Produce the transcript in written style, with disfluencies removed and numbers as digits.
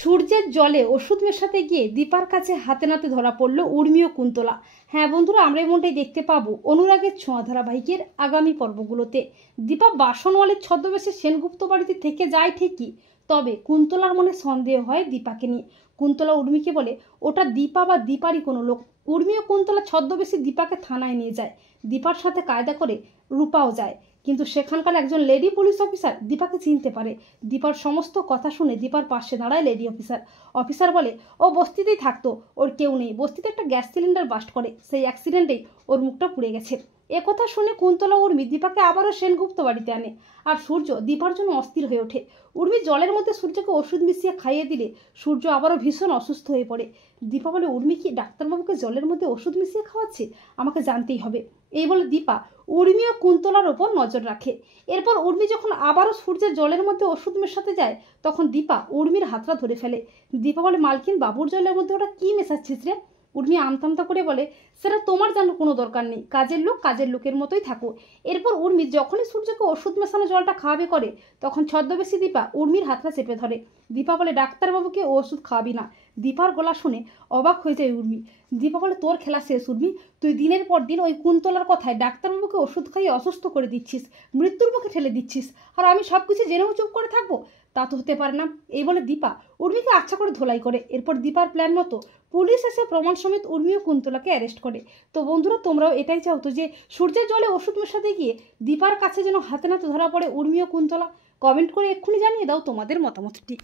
সূর্যের জলে ওষুধ মেশাতে গিয়ে দীপার কাছে হাতে নাতে ধরা পড়ল উর্মি ও কুন্তলা। হ্যাঁ বন্ধুরা, আমরা এমনটাই দেখতে পাবো অনুরাগের ছোঁয়া ধারাবাহিকের আগামী পর্বগুলোতে। দীপা বাসনওয়ালের ছদ্মবেশে সেনগুপ্ত বাড়িতে থেকে যায় ঠিকই, তবে কুন্তলার মনে সন্দেহ হয় দীপাকে নিয়ে। কুন্তলা উর্মিকে বলে ওটা দীপা বা দীপারই কোনো লোক। উর্মি ও কুন্তলা ছদ্মবেশে দীপাকে থানায় নিয়ে যায়। দীপার সাথে কায়দা করে রূপাও যায়, কিন্তু সেখানকার একজন লেডি পুলিশ অফিসার দীপাকে চিনতে পারে। দীপার সমস্ত কথা শুনে দীপার পাশে দাঁড়ায় লেডি অফিসার বলে ও বস্তিতেই থাকতো, ওর কেউ নেই। বস্তিতে একটা গ্যাস সিলিন্ডার বাস্ট করে, সেই অ্যাক্সিডেন্টেই ওর মুখটা পুড়ে গেছে। একথা শুনে কুন্তলা উর্মি দীপাকে আবারও সেনগুপ্ত বাড়িতে আনে, আর সূর্য দীপার জন্য অস্থির হয়ে ওঠে। উর্মি জলের মধ্যে সূর্যকে ওষুধ মিশিয়ে খাইয়ে দিলে সূর্য আবারও ভীষণ অসুস্থ হয়ে পড়ে। দীপা বলে উর্মি কি ডাক্তারবাবুকে জলের মধ্যে ওষুধ মিশিয়ে খাওয়াচ্ছে? আমাকে জানতেই হবে। এই বলে দীপা উর্মি ও কুন্তলার ওপর নজর রাখে। এরপর উর্মি যখন আবারও সূর্যের জলের মধ্যে ওষুধ মেশাতে যায়, তখন দীপা উর্মির হাতটা ধরে ফেলে। দীপা বলে মালকিন, বাবুর জলের মধ্যে ওটা কি মেশাচ্ছিস রে? উর্মি আমতামতা করে বলে সেটা তোমার জানার কোনো দরকার নেই, কাজের লোক কাজের লোকের মতোই থাকো। এরপর উর্মি যখনই সূর্যকে ওষুধ মেশানো জলটা খাওয়াবে করে, তখন ছদ্মবেশী দীপা উর্মির হাতটা চেপে ধরে। দীপা বলে ডাক্তারবাবুকে ও ওষুধ খাওয়াবি না। দীপার গলা শুনে অবাক হয়ে যায় উর্মি। দীপা বলে তোর খেলা শেষ উর্মি, তুই দিনের পর দিন ওই কুন্তলার কথায় ডাক্তারবাবুকে ওষুধ খাইয়ে অসুস্থ করে দিচ্ছিস, মৃত্যুর মুখে ঠেলে দিচ্ছিস, আর আমি সব কিছু জেনেও চুপ করে থাকবো? তা তো হতে পারে না। এই বলে দীপা উর্মিকে আচ্ছা করে ধোলাই করে। এরপর দীপার প্ল্যান মতো পুলিশ এসে প্রমাণ সমেত উর্মি ও কুন্তলাকে অ্যারেস্ট করে। তো বন্ধুরা, তোমরাও এটাই চাও তো যে সূর্যের জলে ওষুধ মেশাতে গিয়ে দীপার কাছে যেন হাতে নাতে ধরা পড়ে উর্মি ও কুন্তলা? কমেন্ট করে এক্ষুনি জানিয়ে দাও তোমাদের মতামতটি।